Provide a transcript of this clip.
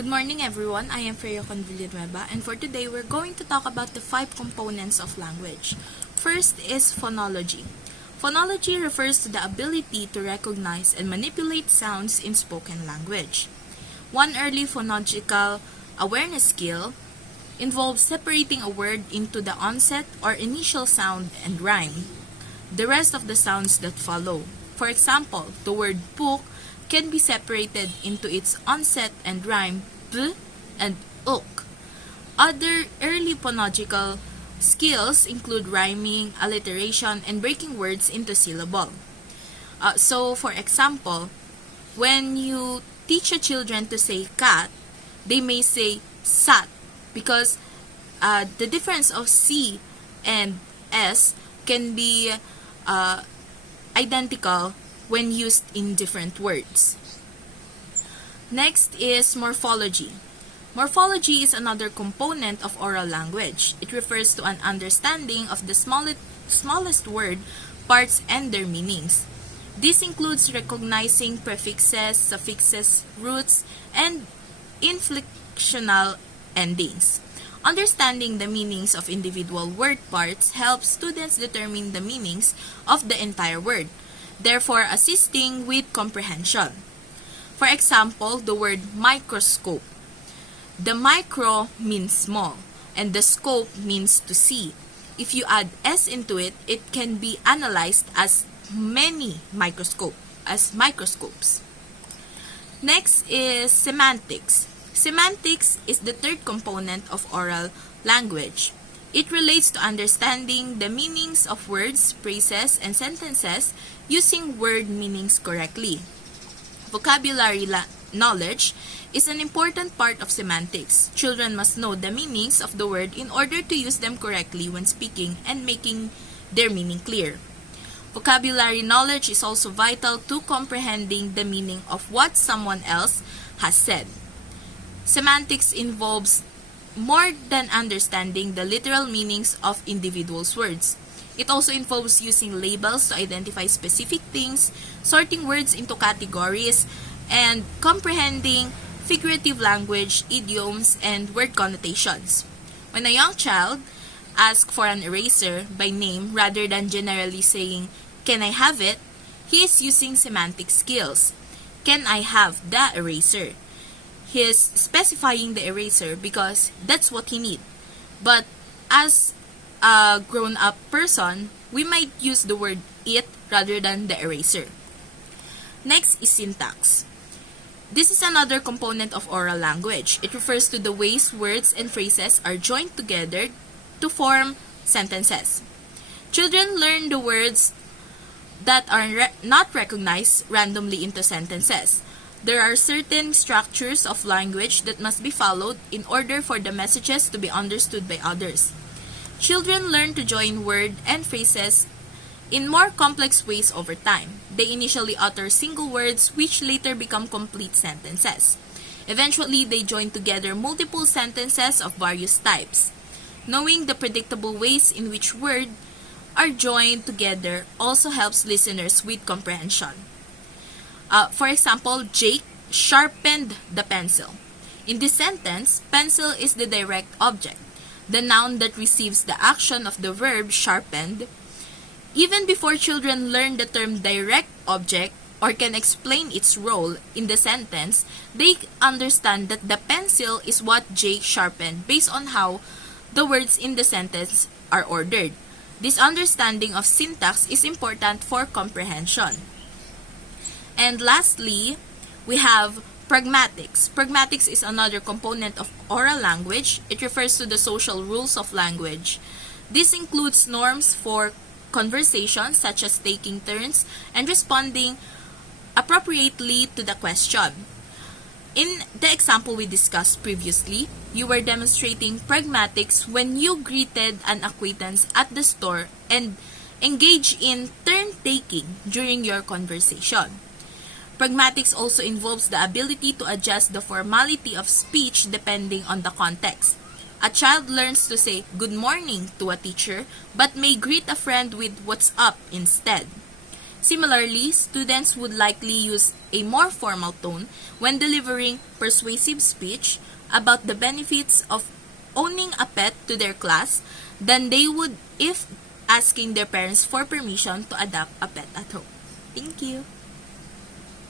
Good morning everyone, I am Freyocon Villanueva, and for today we're going to talk about the 5 components of language. First is phonology. Phonology refers to the ability to recognize and manipulate sounds in spoken language. One early phonological awareness skill involves separating a word into the onset or initial sound and rhyme, the rest of the sounds that follow. For example, the word book can be separated into its onset and rhyme b and ook. Other early phonological skills include rhyming, alliteration, and breaking words into syllable. So, for example, when you teach your children to say cat, they may say sat because the difference of C and S can be identical when used in different words. Next is morphology. Morphology is another component of oral language. It refers to an understanding of the smallest word, parts, and their meanings. This includes recognizing prefixes, suffixes, roots, and inflectional endings. Understanding the meanings of individual word parts helps students determine the meanings of the entire word, therefore assisting with comprehension. For example, the word microscope. The micro means small, and the scope means to see. If you add S into it, it can be analyzed as microscopes. Next is semantics. Semantics is the third component of oral language. It relates to understanding the meanings of words, phrases, and sentences using word meanings correctly. Vocabulary knowledge is an important part of semantics. Children must know the meanings of the word in order to use them correctly when speaking and making their meaning clear. Vocabulary knowledge is also vital to comprehending the meaning of what someone else has said. Semantics involves more than understanding the literal meanings of individuals' words. It also involves using labels to identify specific things, sorting words into categories, and comprehending figurative language, idioms, and word connotations. When a young child asks for an eraser by name rather than generally saying, "Can I have it?" he is using semantic skills. Can I have the eraser? He is specifying the eraser because that's what he needs. But as a grown-up person, we might use the word it rather than the eraser. Next is syntax. This is another component of oral language. It refers to the ways words and phrases are joined together to form sentences. Children learn the words that are not recognized randomly into sentences. There are certain structures of language that must be followed in order for the messages to be understood by others. Children learn to join words and phrases in more complex ways over time. They initially utter single words which later become complete sentences. Eventually, they join together multiple sentences of various types. Knowing the predictable ways in which words are joined together also helps listeners with comprehension. For example, Jake sharpened the pencil. In this sentence, pencil is the direct object, the noun that receives the action of the verb sharpened. Even before children learn the term direct object or can explain its role in the sentence, they understand that the pencil is what Jake sharpened based on how the words in the sentence are ordered. This understanding of syntax is important for comprehension. And lastly, we have pragmatics. Pragmatics is another component of oral language. It refers to the social rules of language. This includes norms for conversation, such as taking turns and responding appropriately to the question. In the example we discussed previously, you were demonstrating pragmatics when you greeted an acquaintance at the store and engaged in turn-taking during your conversation. Pragmatics also involves the ability to adjust the formality of speech depending on the context. A child learns to say good morning to a teacher but may greet a friend with what's up instead. Similarly, students would likely use a more formal tone when delivering persuasive speech about the benefits of owning a pet to their class than they would if asking their parents for permission to adopt a pet at home. Thank you.